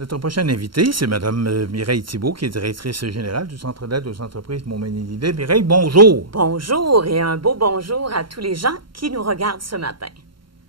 Notre prochaine invitée, c'est Mme Mireille Thibault, qui est directrice générale du Centre d'aide aux entreprises Montmagny-Lillet. Mireille, bonjour. Bonjour et un beau bonjour à tous les gens qui nous regardent ce matin.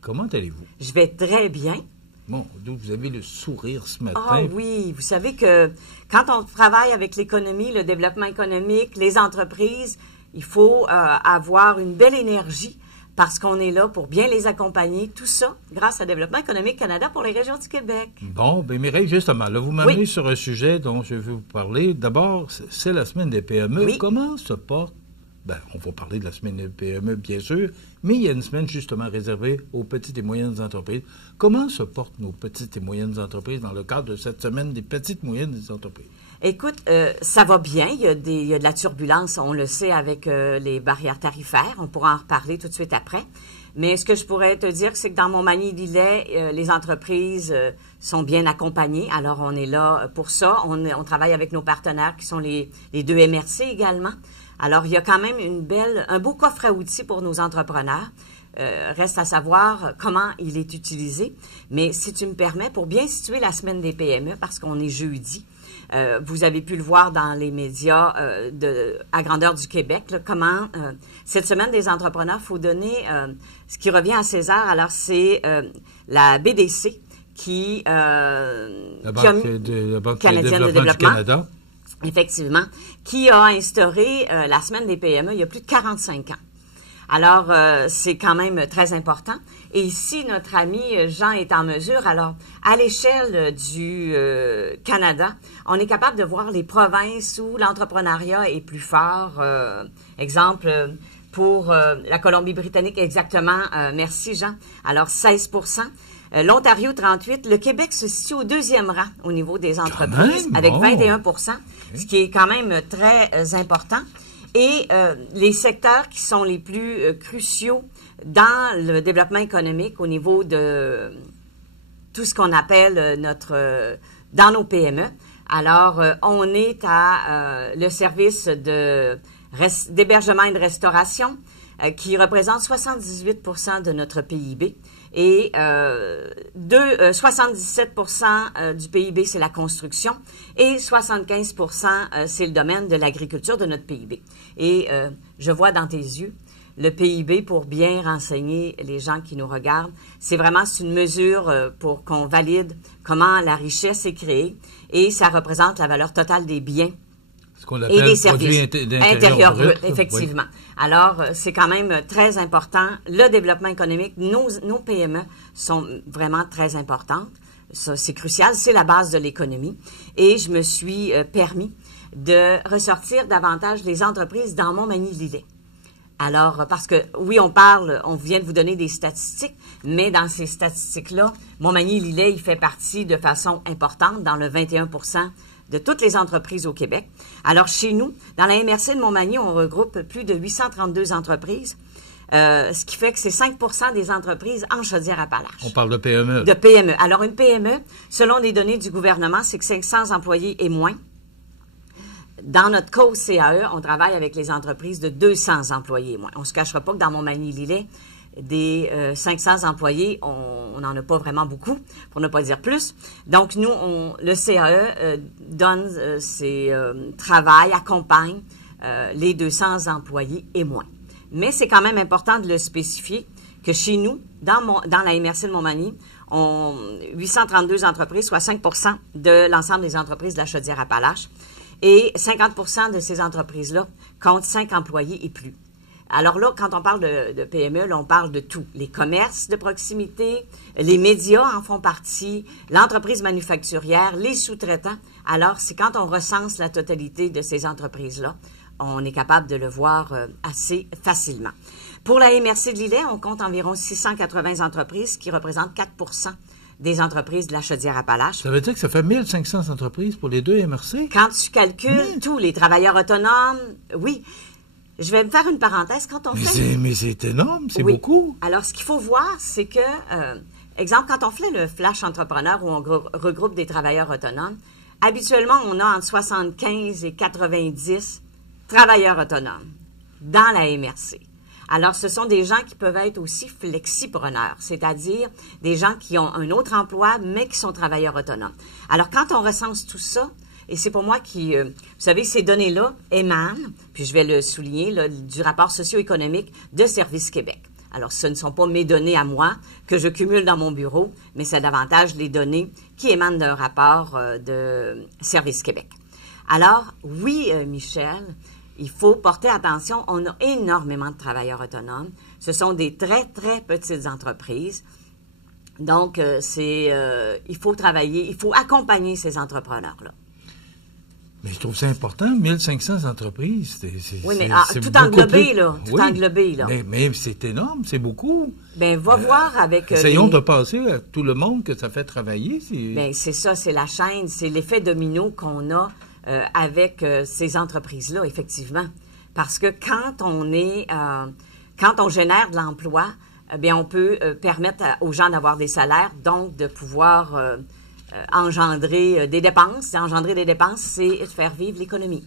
Comment allez-vous? Je vais très bien. Bon, d'où vous avez le sourire ce matin. Ah oui, vous savez que quand on travaille avec l'économie, le développement économique, les entreprises, il faut avoir une belle énergie parce qu'on est là pour bien les accompagner. Tout ça grâce à Développement économique Canada pour les régions du Québec. Bon, bien Mireille, justement, là, vous m'amenez sur un sujet dont je veux vous parler. D'abord, c'est la semaine des PME. Oui. Comment se porte? Bien, on va parler de la semaine des PME, bien sûr, mais il y a une semaine justement réservée aux petites et moyennes entreprises. Comment se portent nos petites et moyennes entreprises dans le cadre de cette semaine des petites et moyennes entreprises? Écoute, ça va bien. Il y a de la turbulence, on le sait, avec les barrières tarifaires. On pourra en reparler tout de suite après. Mais ce que je pourrais te dire, c'est que dans Montmagny-Lillet, les entreprises sont bien accompagnées. Alors, on est là pour ça. On travaille avec nos partenaires qui sont les deux MRC également. Alors, il y a quand même un beau coffre à outils pour nos entrepreneurs. Reste à savoir comment il est utilisé. Mais si tu me permets, pour bien situer la semaine des PME, parce qu'on est jeudi, vous avez pu le voir dans les médias à grandeur du Québec, là, comment cette semaine des entrepreneurs, il faut donner ce qui revient à César. Alors, c'est la BDC la Banque canadienne de développement Canada. Effectivement, qui a instauré la semaine des PME il y a plus de 45 ans. Alors, c'est quand même très important. Et ici, notre ami Jean est en mesure. Alors, à l'échelle du Canada, on est capable de voir les provinces où l'entrepreneuriat est plus fort. Exemple, pour la Colombie-Britannique, exactement. Merci, Jean. Alors, 16%. L'Ontario, 38%. Le Québec se situe au deuxième rang au niveau des entreprises, avec 21%, ce qui est quand même très important. Et les secteurs qui sont les plus cruciaux dans le développement économique au niveau de tout ce qu'on appelle dans nos PME. Alors, on est à le service d'hébergement et de restauration qui représente 78% de notre PIB. Et 77% du PIB, c'est la construction et 75%, c'est le domaine de l'agriculture de notre PIB. Et je vois dans tes yeux le PIB pour bien renseigner les gens qui nous regardent. C'est une mesure pour qu'on valide comment la richesse est créée et ça représente la valeur totale des biens. Ce qu'on appelle et des services intérieur brut, effectivement. Oui. Alors, c'est quand même très important. Le développement économique, nos PME sont vraiment très importantes. Ça, c'est crucial, c'est la base de l'économie. Et je me suis permis de ressortir davantage les entreprises dans Montmagny-Lillet. Alors, parce que, oui, on vient de vous donner des statistiques, mais dans ces statistiques-là, Montmagny-Lillet, il fait partie de façon importante dans le 21% de toutes les entreprises au Québec. Alors, chez nous, dans la MRC de Montmagny, on regroupe plus de 832 entreprises, ce qui fait que c'est 5% des entreprises en Chaudière-Appalaches. On parle de PME. De PME. Alors, une PME, selon les données du gouvernement, c'est que 500 employés et moins. Dans notre cause CAE, on travaille avec les entreprises de 200 employés et moins. On ne se cachera pas que dans Montmagny-Lillet, des 500 employés, on n'en a pas vraiment beaucoup, pour ne pas dire plus. Donc, nous, le CAE donne travaille, accompagne les 200 employés et moins. Mais c'est quand même important de le spécifier que chez nous, dans la MRC de Montmagny, 832 entreprises, soit 5% de l'ensemble des entreprises de la Chaudière-Appalaches. Et 50% de ces entreprises-là comptent 5 employés et plus. Alors là, quand on parle de PME, là, on parle de tout. Les commerces de proximité, les médias en font partie, l'entreprise manufacturière, les sous-traitants. Alors, c'est quand on recense la totalité de ces entreprises-là, on est capable de le voir assez facilement. Pour la MRC de Lillet, on compte environ 680 entreprises qui représentent 4% des entreprises de la Chaudière-Appalaches. Ça veut dire que ça fait 1500 entreprises pour les deux MRC? Quand tu calcules tous les travailleurs autonomes, oui. Je vais me faire une parenthèse. Quand on fait... Mais c'est énorme, c'est beaucoup. Alors, ce qu'il faut voir, c'est que, exemple, quand on fait le flash entrepreneur où on regroupe des travailleurs autonomes, habituellement, on a entre 75 et 90 travailleurs autonomes dans la MRC. Alors, ce sont des gens qui peuvent être aussi flexipreneurs, c'est-à-dire des gens qui ont un autre emploi, mais qui sont travailleurs autonomes. Alors, quand on recense tout ça, et c'est pour moi qui, vous savez, ces données-là émanent, puis je vais le souligner, là, du rapport socio-économique de Service Québec. Alors, ce ne sont pas mes données à moi que je cumule dans mon bureau, mais c'est davantage les données qui émanent d'un rapport de Service Québec. Alors, oui, Michel, il faut porter attention. On a énormément de travailleurs autonomes. Ce sont des très, très petites entreprises. Donc, il faut travailler, il faut accompagner ces entrepreneurs-là. Mais je trouve ça important, 1500 entreprises, oui, mais c'est tout beaucoup englobé, plus. là. Tout Oui, englobé, là. mais c'est énorme, c'est beaucoup. Bien, va voir avec... essayons de passer à tout le monde que ça fait travailler. Bien, c'est ça, c'est la chaîne, c'est l'effet domino qu'on a avec ces entreprises-là, effectivement. Parce que quand on génère de l'emploi, bien, on peut permettre aux gens d'avoir des salaires, donc de pouvoir... engendrer des dépenses. Engendrer des dépenses, c'est faire vivre l'économie.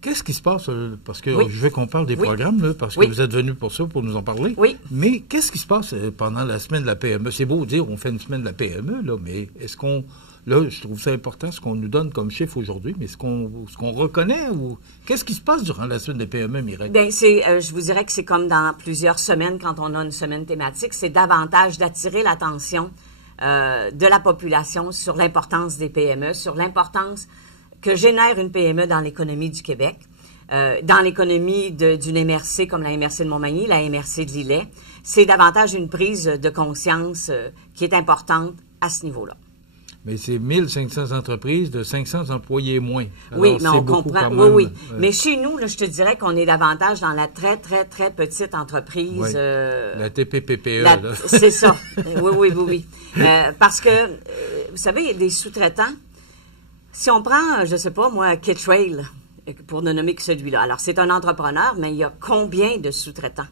Qu'est-ce qui se passe? Parce que oui. je veux qu'on parle des programmes, là, parce que oui. vous êtes venu pour ça, pour nous en parler. Oui. Mais qu'est-ce qui se passe pendant la semaine de la PME? C'est beau dire on fait une semaine de la PME, là, mais est-ce qu'on... Là, je trouve ça important, ce qu'on nous donne comme chiffre aujourd'hui, mais ce qu'on reconnaît ou... Qu'est-ce qui se passe durant la semaine des PME, Mireille? Bien, je vous dirais que c'est comme dans plusieurs semaines, quand on a une semaine thématique, c'est davantage d'attirer l'attention de la population sur l'importance des PME, sur l'importance que génère une PME dans l'économie du Québec, dans l'économie d'une MRC comme la MRC de Montmagny, la MRC de Lillet. C'est davantage une prise de conscience qui est importante à ce niveau-là. Mais c'est 1500 entreprises de 500 employés moins. Alors, oui, mais on comprend. Oui. Mais chez nous, là, je te dirais qu'on est davantage dans la très, très, très petite entreprise. Oui. La TPPPE. C'est ça. Oui. Parce que, vous savez, il y a des sous-traitants. Si on prend, je sais pas, moi, K-Trail, pour ne nommer que celui-là. Alors, c'est un entrepreneur, mais il y a combien de sous-traitants?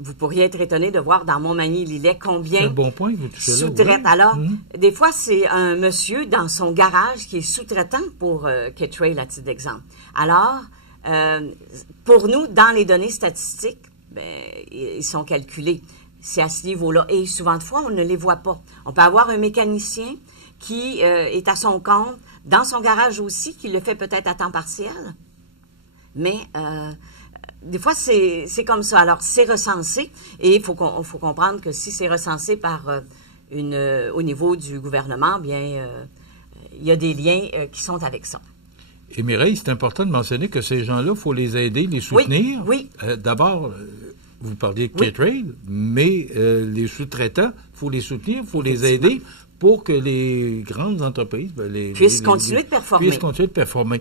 Vous pourriez être étonné de voir dans Montmagny-Lillet combien c'est un bon point que vous touchez là, sous-traitent. Oui. Alors, des fois, c'est un monsieur dans son garage qui est sous-traitant pour K-Trail, à titre d'exemple. Alors, pour nous, dans les données statistiques, ben, ils sont calculés. C'est à ce niveau-là. Et souvent de fois, on ne les voit pas. On peut avoir un mécanicien qui est à son compte, dans son garage aussi, qui le fait peut-être à temps partiel. Mais... des fois, c'est comme ça. Alors, c'est recensé et il faut comprendre que si c'est recensé par au niveau du gouvernement, bien, il y a des liens qui sont avec ça. Et Mireille, c'est important de mentionner que ces gens-là, il faut les aider, les soutenir. Oui. D'abord, vous parliez de K-Trail, mais les sous-traitants, il faut les soutenir, il faut les aider pour que les grandes entreprises puissent continuer de performer.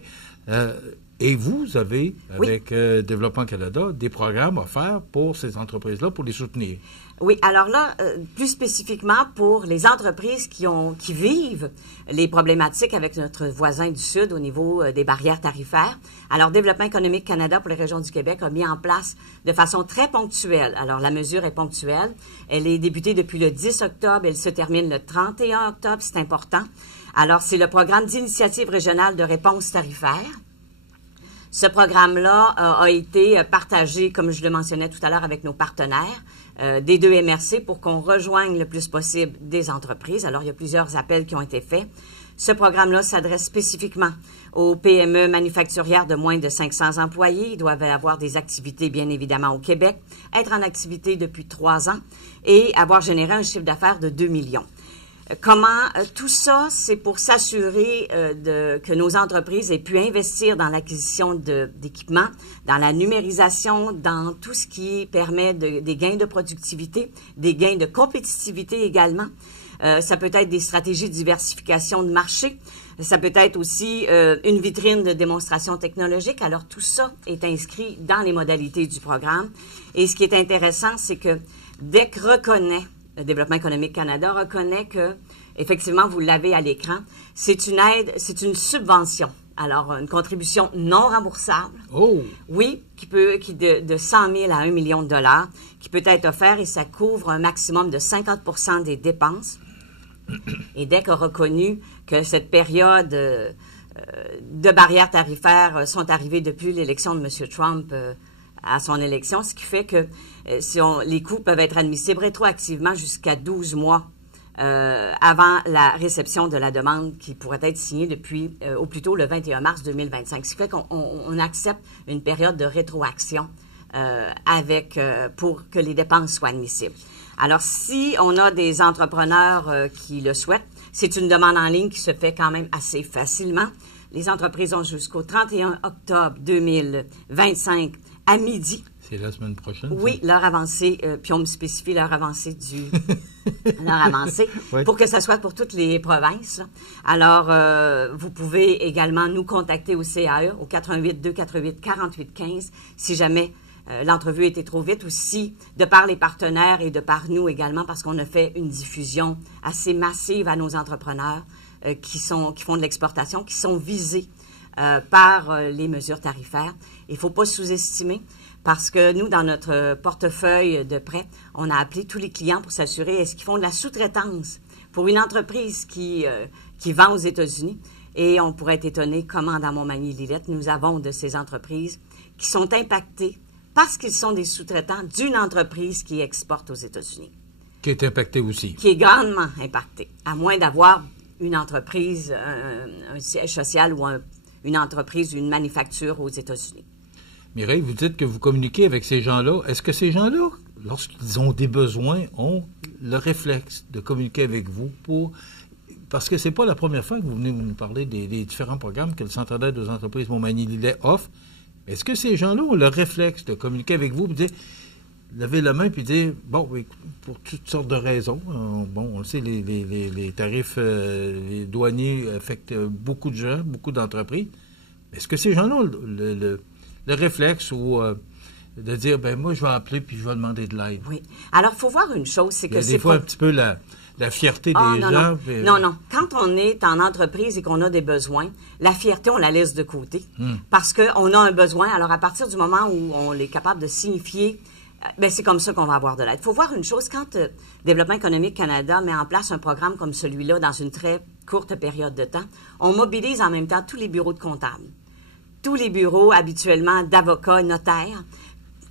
Et vous avez, avec Développement Canada, des programmes offerts pour ces entreprises-là, pour les soutenir. Oui, alors là, plus spécifiquement pour les entreprises qui vivent les problématiques avec notre voisin du Sud au niveau des barrières tarifaires. Alors, Développement économique Canada pour les régions du Québec a mis en place de façon très ponctuelle. Alors, la mesure est ponctuelle. Elle est débutée depuis le 10 octobre. Elle se termine le 31 octobre. C'est important. Alors, c'est le programme d'initiative régionale de réponse tarifaire. Ce programme-là a été partagé, comme je le mentionnais tout à l'heure, avec nos partenaires des deux MRC pour qu'on rejoigne le plus possible des entreprises. Alors, il y a plusieurs appels qui ont été faits. Ce programme-là s'adresse spécifiquement aux PME manufacturières de moins de 500 employés. Ils doivent avoir des activités, bien évidemment, au Québec, être en activité depuis 3 ans et avoir généré un chiffre d'affaires de 2 millions. Tout ça, c'est pour s'assurer que nos entreprises aient pu investir dans l'acquisition d'équipements, dans la numérisation, dans tout ce qui permet des gains de productivité, des gains de compétitivité également. Ça peut être des stratégies de diversification de marché. Ça peut être aussi une vitrine de démonstration technologique. Alors, tout ça est inscrit dans les modalités du programme. Et ce qui est intéressant, c'est que DEC reconnaît, le Développement économique Canada reconnaît que, effectivement, vous l'avez à l'écran, c'est une aide, c'est une subvention. Alors, une contribution non remboursable. Oh! Oui, de 100 000 à 1 million de dollars, qui peut être offert et ça couvre un maximum de 50 % des dépenses. Et DEC a reconnu que cette période de barrières tarifaires sont arrivées depuis l'élection de M. Trump à son élection, ce qui fait que les coûts peuvent être admissibles rétroactivement jusqu'à 12 mois avant la réception de la demande qui pourrait être signée depuis au plus tôt le 21 mars 2025. Ce qui fait qu'on accepte une période de rétroaction pour que les dépenses soient admissibles. Alors, si on a des entrepreneurs qui le souhaitent, c'est une demande en ligne qui se fait quand même assez facilement. Les entreprises ont jusqu'au 31 octobre 2025 à midi. C'est la semaine prochaine? Oui, l'heure avancée, puis on me spécifie l'heure avancée l'heure avancée, oui, pour que ça soit pour toutes les provinces. Alors, vous pouvez également nous contacter au CAE, au 88-248-48-15, si jamais l'entrevue était trop vite, ou si, de par les partenaires et de par nous également, parce qu'on a fait une diffusion assez massive à nos entrepreneurs qui font de l'exportation, qui sont visés par les mesures tarifaires. Il ne faut pas sous-estimer, parce que nous, dans notre portefeuille de prêts, on a appelé tous les clients pour s'assurer est-ce qu'ils font de la sous-traitance pour une entreprise qui vend aux États-Unis. Et on pourrait être étonné comment, dans Montmagny-Lillette, nous avons de ces entreprises qui sont impactées parce qu'ils sont des sous-traitants d'une entreprise qui exporte aux États-Unis. Qui est impactée aussi. Qui est grandement impactée, à moins d'avoir une entreprise, un siège social ou une entreprise, une manufacture aux États-Unis. Mireille, vous dites que vous communiquez avec ces gens-là. Est-ce que ces gens-là, lorsqu'ils ont des besoins, ont le réflexe de communiquer avec vous parce que c'est pas la première fois que vous venez nous parler des différents programmes que le Centre d'aide aux entreprises Montmagny-Lillette offre. Est-ce que ces gens-là ont le réflexe de communiquer avec vous et de dire, lever la main puis dire, bon, pour toutes sortes de raisons, on le sait, les tarifs les douaniers affectent beaucoup de gens, beaucoup d'entreprises. Est-ce que ces gens-là ont le réflexe ou de dire, moi, je vais appeler puis je vais demander de l'aide? Oui. Alors, il faut voir une chose, c'est que c'est des fois un petit peu la fierté des gens. Non. Quand on est en entreprise et qu'on a des besoins, la fierté, on la laisse de côté. Parce qu'on a un besoin. Alors, à partir du moment où on est capable de signifier, c'est comme ça qu'on va avoir de l'aide. Il faut voir une chose, quand Développement économique Canada met en place un programme comme celui-là dans une très courte période de temps, on mobilise en même temps tous les bureaux de comptables, tous les bureaux habituellement d'avocats, notaires.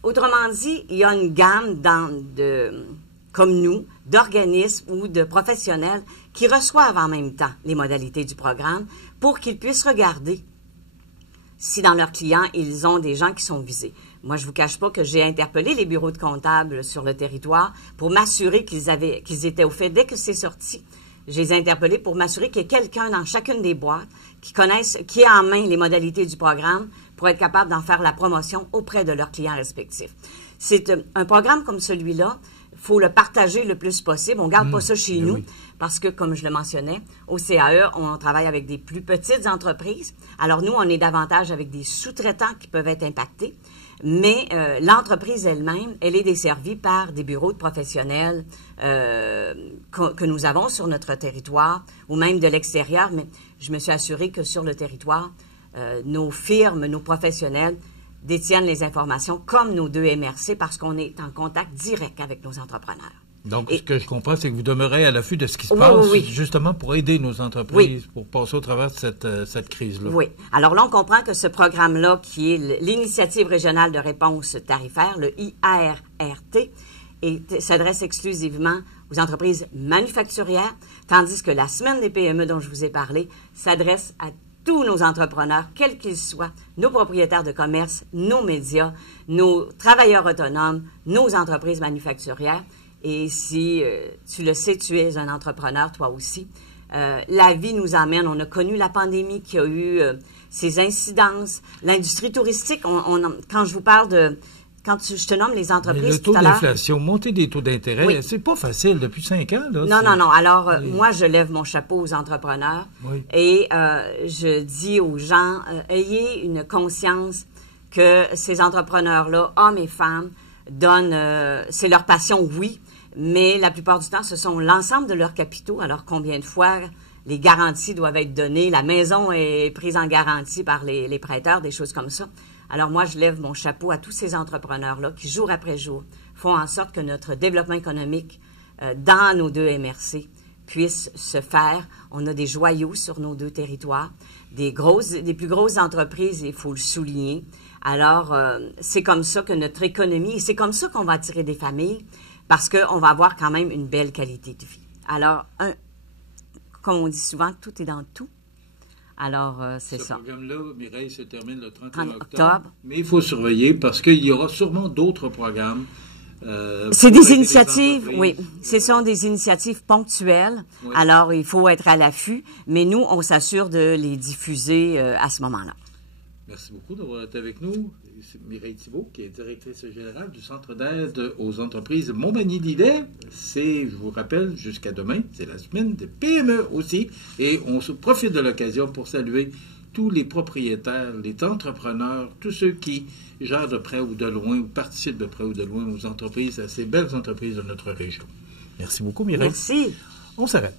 Autrement dit, il y a une gamme comme nous, d'organismes ou de professionnels qui reçoivent en même temps les modalités du programme pour qu'ils puissent regarder si dans leurs clients, ils ont des gens qui sont visés. Moi, je ne vous cache pas que j'ai interpellé les bureaux de comptables sur le territoire pour m'assurer qu'ils étaient au fait. Dès que c'est sorti, je les ai interpellés pour m'assurer qu'il y ait quelqu'un dans chacune des boîtes qui ait en main les modalités du programme pour être capable d'en faire la promotion auprès de leurs clients respectifs. C'est un programme comme celui-là, il faut le partager le plus possible. On ne garde pas ça chez nous parce que, comme je le mentionnais, au CAE, on travaille avec des plus petites entreprises. Alors, nous, on est davantage avec des sous-traitants qui peuvent être impactés. Mais l'entreprise elle-même, elle est desservie par des bureaux de professionnels que nous avons sur notre territoire ou même de l'extérieur. Mais je me suis assurée que sur le territoire, nos firmes, nos professionnels détiennent les informations comme nos deux MRC parce qu'on est en contact direct avec nos entrepreneurs. Donc, ce que je comprends, c'est que vous demeurez à l'affût de ce qui se passe, justement pour aider nos entreprises, pour passer au travers de cette crise-là. Oui. Alors là, on comprend que ce programme-là, qui est l'Initiative régionale de réponse tarifaire, le IARRT, s'adresse exclusivement aux entreprises manufacturières, tandis que la Semaine des PME dont je vous ai parlé s'adresse à tous nos entrepreneurs, quels qu'ils soient, nos propriétaires de commerce, nos médias, nos travailleurs autonomes, nos entreprises manufacturières. Et si tu le sais, tu es un entrepreneur, toi aussi. La vie nous amène. On a connu la pandémie qui a eu ses incidences. L'industrie touristique, quand je vous parle je te nomme les entreprises tout à l'heure. Le taux d'inflation, montée des taux d'intérêt, c'est pas facile depuis 5 ans. Là, non. Alors, moi, je lève mon chapeau aux entrepreneurs et je dis aux gens, ayez une conscience que ces entrepreneurs-là, hommes et femmes, c'est leur passion, oui, mais la plupart du temps, ce sont l'ensemble de leurs capitaux. Alors, combien de fois les garanties doivent être données, la maison est prise en garantie par les prêteurs, des choses comme ça. Alors, moi, je lève mon chapeau à tous ces entrepreneurs-là qui, jour après jour, font en sorte que notre développement économique dans nos deux MRC puisse se faire. On a des joyaux sur nos 2 territoires, des plus grosses entreprises, il faut le souligner. Alors, c'est comme ça que notre économie, et c'est comme ça qu'on va attirer des familles, parce qu'on va avoir quand même une belle qualité de vie. Alors, comme on dit souvent, tout est dans tout. Alors, c'est ça. Ce programme-là, Mireille, se termine le 31 octobre. Mais il faut surveiller parce qu'il y aura sûrement d'autres programmes. C'est des initiatives, oui. Ce sont des initiatives ponctuelles. Oui. Alors, il faut être à l'affût. Mais nous, on s'assure de les diffuser à ce moment-là. Merci beaucoup d'avoir été avec nous. C'est Mireille Thibault, qui est directrice générale du Centre d'aide aux entreprises Montmagny-Lillet. Je vous rappelle, jusqu'à demain, c'est la semaine des PME aussi. Et on se profite de l'occasion pour saluer tous les propriétaires, les entrepreneurs, tous ceux qui gèrent de près ou de loin, ou participent de près ou de loin aux entreprises, à ces belles entreprises de notre région. Merci beaucoup, Mireille. Merci. On s'arrête.